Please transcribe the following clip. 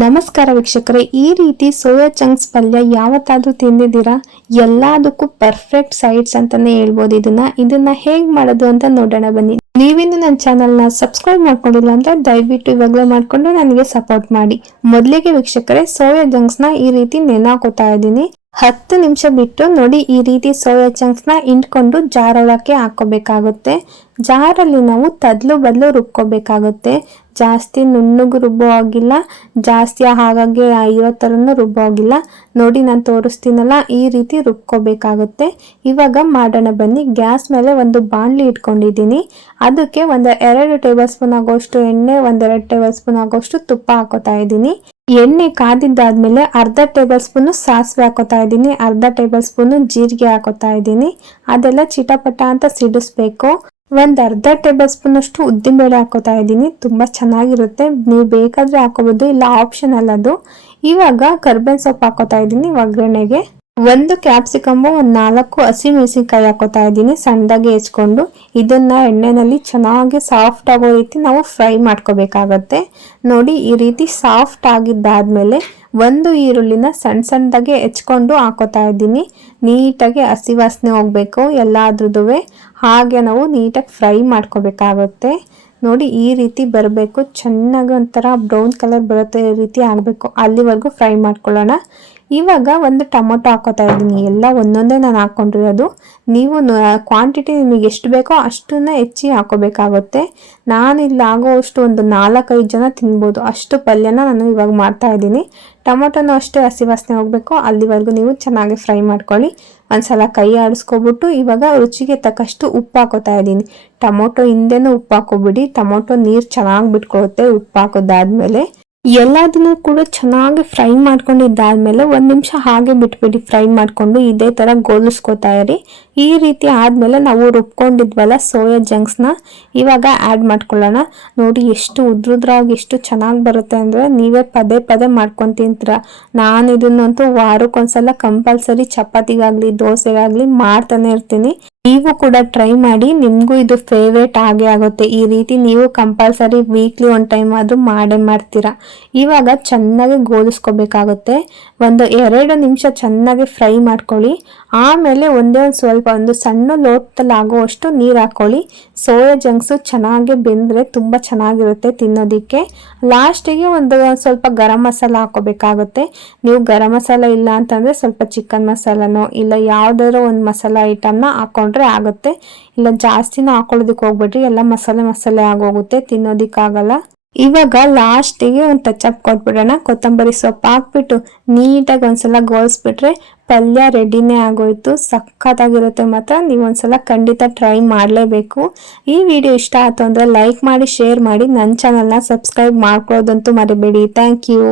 ನಮಸ್ಕಾರ ವೀಕ್ಷಕರೇ, ಈ ರೀತಿ ಸೋಯಾ ಚಂಕ್ಸ್ ಪಲ್ಯ ಯಾವತ್ತಾದ್ರೂ ತಿಂದಿದ್ದೀರಾ? ಎಲ್ಲದಕ್ಕೂ ಪರ್ಫೆಕ್ಟ್ ಸೈಡ್ಸ್ ಅಂತಾನೆ ಹೇಳ್ಬೋದು. ಇದನ್ನ ಹೇಗ್ ಮಾಡೋದು ಅಂತ ನೋಡೋಣ ಬನ್ನಿ. ನೀವಿನ್ನು ನನ್ನ ಚಾನಲ್ನ ಸಬ್ಸ್ಕ್ರೈಬ್ ಮಾಡ್ಕೊಂಡಿಲ್ಲ ಅಂದ್ರೆ ದಯವಿಟ್ಟು ಇವಾಗಲೇ ಮಾಡ್ಕೊಂಡು ನನಗೆ ಸಪೋರ್ಟ್ ಮಾಡಿ. ಮೊದಲಿಗೆ ವೀಕ್ಷಕರೇ, ಸೋಯಾ ಚಂಕ್ಸ್ನ ಈ ರೀತಿ ನೆನಾಕೋತಾ ಇದ್ದೀನಿ. 10 ನಿಮಿಷ ಬಿಟ್ಟು ನೋಡಿ, ಈ ರೀತಿ ಸೋಯಾ ಚಂಕ್ಸ್ನ ಇಂಟ್ಕೊಂಡು ಜಾರ್ ಒಳಕ್ಕೆ ಹಾಕೋಬೇಕಾಗುತ್ತೆ. ಜಾರಲ್ಲಿ ನಾವು ತದ್ಲು ಬದಲು ರುಬ್ಕೋಬೇಕಾಗುತ್ತೆ. ಜಾಸ್ತಿ ನುಣ್ಣಗೆ ರುಬ್ಬೋ ಆಗಿಲ್ಲ, ಜಾಸ್ತಿ ಹಾಗಾಗಿ ಇರೋ ಥರನೂ ರುಬ್ಬೋ ಆಗಿಲ್ಲ. ನೋಡಿ, ನಾನು ತೋರಿಸ್ತೀನಲ್ಲ, ಈ ರೀತಿ ರುಬ್ಕೋಬೇಕಾಗುತ್ತೆ. ಇವಾಗ ಮಾಡೋಣ ಬನ್ನಿ. ಗ್ಯಾಸ್ ಮೇಲೆ ಒಂದು ಬಾಣಲಿ ಇಟ್ಕೊಂಡಿದ್ದೀನಿ. ಅದಕ್ಕೆ ಒಂದು 2 ಟೇಬಲ್ ಸ್ಪೂನ್ ಆಗೋಷ್ಟು ಎಣ್ಣೆ, 1-2 ಟೇಬಲ್ ಸ್ಪೂನ್ ಆಗೋಷ್ಟು ತುಪ್ಪ ಹಾಕೋತಾ ಇದ್ದೀನಿ. ಎಣ್ಣೆ ಕಾದಿದ್ದಾದ್ಮೇಲೆ ಅರ್ಧ ಟೇಬಲ್ ಸ್ಪೂನ್ ಸಾಸಿವೆ ಹಾಕೋತಾ ಇದ್ದೀನಿ, ಅರ್ಧ ಟೇಬಲ್ ಸ್ಪೂನ್ ಜೀರಿಗೆ ಹಾಕೋತಾ ಇದ್ದೀನಿ. ಅದೆಲ್ಲ ಚಿಟಪಟ ಅಂತ ಸಿಡಿಸ್ಬೇಕು. ಒಂದು ಅರ್ಧ ಟೇಬಲ್ ಸ್ಪೂನ್ ಅಷ್ಟು ಉದ್ದಿನಬೇಳೆ ಹಾಕೋತಾ ಇದ್ದೀನಿ. ತುಂಬಾ ಚೆನ್ನಾಗಿರುತ್ತೆ, ನೀವು ಬೇಕಾದ್ರೆ ಹಾಕೋಬಹುದು, ಇಲ್ಲ ಆಪ್ಷನಲ್ ಅದು. ಇವಾಗ ಕರ್ಬೇವಿನ ಸೊಪ್ಪು ಹಾಕೋತಾ ಇದ್ದೀನಿ ಒಗ್ಗರಣೆಗೆ. ಒಂದು ಕ್ಯಾಪ್ಸಿಕಮ್, 4 ಹಸಿಮೆಣಸಿನಕಾಯಿ ಹಾಕೋತಾ ಇದ್ದೀನಿ ಸಣ್ಣದಾಗಿ ಹೆಚ್ಕೊಂಡು. ಇದನ್ನ ಎಣ್ಣೆನಲ್ಲಿ ಚೆನ್ನಾಗಿ ಸಾಫ್ಟ್ ಆಗೋ ರೀತಿ ನಾವು ಫ್ರೈ ಮಾಡ್ಕೋಬೇಕಾಗತ್ತೆ. ನೋಡಿ, ಈ ರೀತಿ ಸಾಫ್ಟ್ ಆಗಿದ್ದಾದ್ಮೇಲೆ ಒಂದು ಈರುಳ್ಳಿನ ಸಣ್ಣದಾಗಿ ಹೆಚ್ಕೊಂಡು ಹಾಕೋತಾ ಇದ್ದೀನಿ. ನೀಟಾಗಿ ಹಸಿ ವಾಸನೆ ಹೋಗ್ಬೇಕು ಎಲ್ಲಾದ್ರದ್ದು, ಹಾಗೆ ನಾವು ನೀಟಾಗಿ ಫ್ರೈ ಮಾಡ್ಕೋಬೇಕಾಗುತ್ತೆ. ನೋಡಿ, ಈ ರೀತಿ ಬರಬೇಕು, ಚೆನ್ನಾಗಿ ಒಂಥರ ಬ್ರೌನ್ ಕಲರ್ ಬರುತ್ತೆ, ಈ ರೀತಿ ಆಗಬೇಕು. ಅಲ್ಲಿವರೆಗೂ ಫ್ರೈ ಮಾಡ್ಕೊಳ್ಳೋಣ. ಇವಾಗ ಒಂದು ಟೊಮೊಟೊ ಹಾಕೋತಾ ಇದ್ದೀನಿ. ಎಲ್ಲ ಒಂದೊಂದೇ ನಾನು ಹಾಕ್ಕೊಂಡಿರೋದು. ನೀವು ಕ್ವಾಂಟಿಟಿ ನಿಮಗೆ ಎಷ್ಟು ಬೇಕೋ ಅಷ್ಟನ್ನ ಹೆಚ್ಚಿ ಹಾಕೋಬೇಕಾಗುತ್ತೆ. ನಾನು ಇಲ್ಲಿ ಆಗೋವಷ್ಟು ಒಂದು 4-5 ಜನ ತಿನ್ಬೋದು ಅಷ್ಟು ಪಲ್ಯನ ನಾನು ಇವಾಗ ಮಾಡ್ತಾ ಇದ್ದೀನಿ. ಟೊಮೊಟೊನೂ ಅಷ್ಟೇ ಹಸಿ ವಾಸನೆ ಹೋಗಬೇಕು, ಅಲ್ಲಿವರೆಗೂ ನೀವು ಚೆನ್ನಾಗಿ ಫ್ರೈ ಮಾಡ್ಕೊಳ್ಳಿ. ಒಂದ್ಸಲ ಕೈ ಆಡಿಸ್ಕೊಬಿಟ್ಟು ಇವಾಗ ರುಚಿಗೆ ತಕ್ಕಷ್ಟು ಉಪ್ಪು ಹಾಕೋತಾ ಇದ್ದೀನಿ. ಟೊಮೊಟೊ ಹಿಂದೆನೂ ಉಪ್ಪು ಹಾಕೋಬಿಡಿ, ಟೊಮೊಟೊ ನೀರು ಚೆನ್ನಾಗಿ ಬಿಟ್ಕೊಳುತ್ತೆ ಉಪ್ಪು ಹಾಕೋದಾದ್ಮೇಲೆ. ಎಲ್ಲದನ್ನು ಕೂಡ ಚೆನ್ನಾಗಿ ಫ್ರೈ ಮಾಡ್ಕೊಂಡಿದ್ದಾದ್ಮೇಲೆ 1 ನಿಮಿಷ ಹಾಗೆ ಬಿಟ್ಬಿಡಿ. ಫ್ರೈ ಮಾಡ್ಕೊಂಡು ಇದೇ ತರ ಗೋಲಿಸ್ಕೋತಾ ಇರಿ. ಈ ರೀತಿ ಆದ್ಮೇಲೆ ನಾವು ರುಬ್ಕೊಂಡಿದ್ವಲ್ಲ ಸೋಯಾ ಚಂಕ್ಸ್ನ ಇವಾಗ ಆ್ಯಡ್ ಮಾಡ್ಕೊಳ್ಳೋಣ. ನೋಡಿ, ಎಷ್ಟು ಉದ್ರುದ್ರಾಗಿ ಎಷ್ಟು ಚೆನ್ನಾಗಿ ಬರುತ್ತೆ ಅಂದರೆ ನೀವೇ ಪದೇ ಪದೇ ಮಾಡ್ಕೊಂಡು ತಿಂತೀರ. ನಾನು ಇದನ್ನಂತೂ ವಾರಕ್ಕೊಂದ್ಸಲ ಕಂಪಲ್ಸರಿ ಚಪಾತಿಗಾಗಲಿ ದೋಸೆಗಾಗಲಿ ಮಾಡ್ತಾನೆ ಇರ್ತೀನಿ. ನೀವು ಕೂಡ ಟ್ರೈ ಮಾಡಿ, ನಿಮಗೂ ಇದು ಫೇವ್ರೇಟ್ ಆಗೇ ಆಗುತ್ತೆ. ಈ ರೀತಿ ನೀವು ಕಂಪಲ್ಸರಿ ವೀಕ್ಲಿ 1 ಟೈಮ್ ಆದರೂ ಮಾಡೇ ಮಾಡ್ತೀರಾ. ಇವಾಗ ಚೆನ್ನಾಗಿ ಗೋಲಿಸ್ಕೋಬೇಕಾಗುತ್ತೆ. ಒಂದು 2 ನಿಮಿಷ ಚೆನ್ನಾಗಿ ಫ್ರೈ ಮಾಡ್ಕೊಳ್ಳಿ. ಆಮೇಲೆ ಒಂದು ಸಣ್ಣ ಲೋಟದಲ್ಲಿ ಆಗುವಷ್ಟು ನೀರು ಹಾಕೊಳ್ಳಿ. ಸೋಯಾ ಚಂಕ್ಸು ಚೆನ್ನಾಗಿ ಬೆಂದರೆ ತುಂಬ ಚೆನ್ನಾಗಿರುತ್ತೆ ತಿನ್ನೋದಕ್ಕೆ. ಲಾಸ್ಟಿಗೆ ಸ್ವಲ್ಪ ಗರಂ ಮಸಾಲ ಹಾಕೋಬೇಕಾಗುತ್ತೆ. ನೀವು ಗರಂ ಮಸಾಲ ಇಲ್ಲ ಅಂತಂದರೆ ಸ್ವಲ್ಪ ಚಿಕನ್ ಮಸಾಲನೋ ಇಲ್ಲ ಯಾವುದಾದ್ರೂ ಒಂದು ಮಸಾಲ ಐಟಮ್ನ ಹಾಕೊಂಡ್ರೆ ಆಗುತ್ತೆ. ಇಲ್ಲ ಜಾಸ್ತಿನೂ ಹಾಕೊಳ್ಳೋದಕ್ಕೆ ಹೋಗ್ಬಿಟ್ರಿ, ಎಲ್ಲ ಮಸಾಲೆ ಆಗೋಗುತ್ತೆ, ತಿನ್ನೋದಕ್ಕಾಗಲ್ಲ. ಇವಾಗ ಲಾಸ್ಟಿಗೆ ಒಂದು ಟಚ್ ಅಪ್ ಕೊಟ್ಬಿಡೋಣ. ಕೊತ್ತಂಬರಿ ಸೊಪ್ಪು ಹಾಕ್ಬಿಟ್ಟು ನೀಟಾಗಿ ಒಂದ್ಸಲ ಗೋಲ್ಸ್ಬಿಟ್ರೆ ಪಲ್ಯ ರೆಡಿನೇ ಆಗೋಯ್ತು. ಸಖತ್ತಾಗಿರುತ್ತೆ. ಮಾತ್ರ ನೀವು ಒಂದ್ಸಲ ಖಂಡಿತ ಟ್ರೈ ಮಾಡಲೇಬೇಕು. ಈ ವಿಡಿಯೋ ಇಷ್ಟ ಆಯ್ತು ಅಂದರೆ ಲೈಕ್ ಮಾಡಿ, ಶೇರ್ ಮಾಡಿ, ನನ್ನ ಚಾನಲ್ನ ಸಬ್ಸ್ಕ್ರೈಬ್ ಮಾಡ್ಕೊಳ್ಳೋದಂತೂ ಮರಿಬೇಡಿ. Thank you.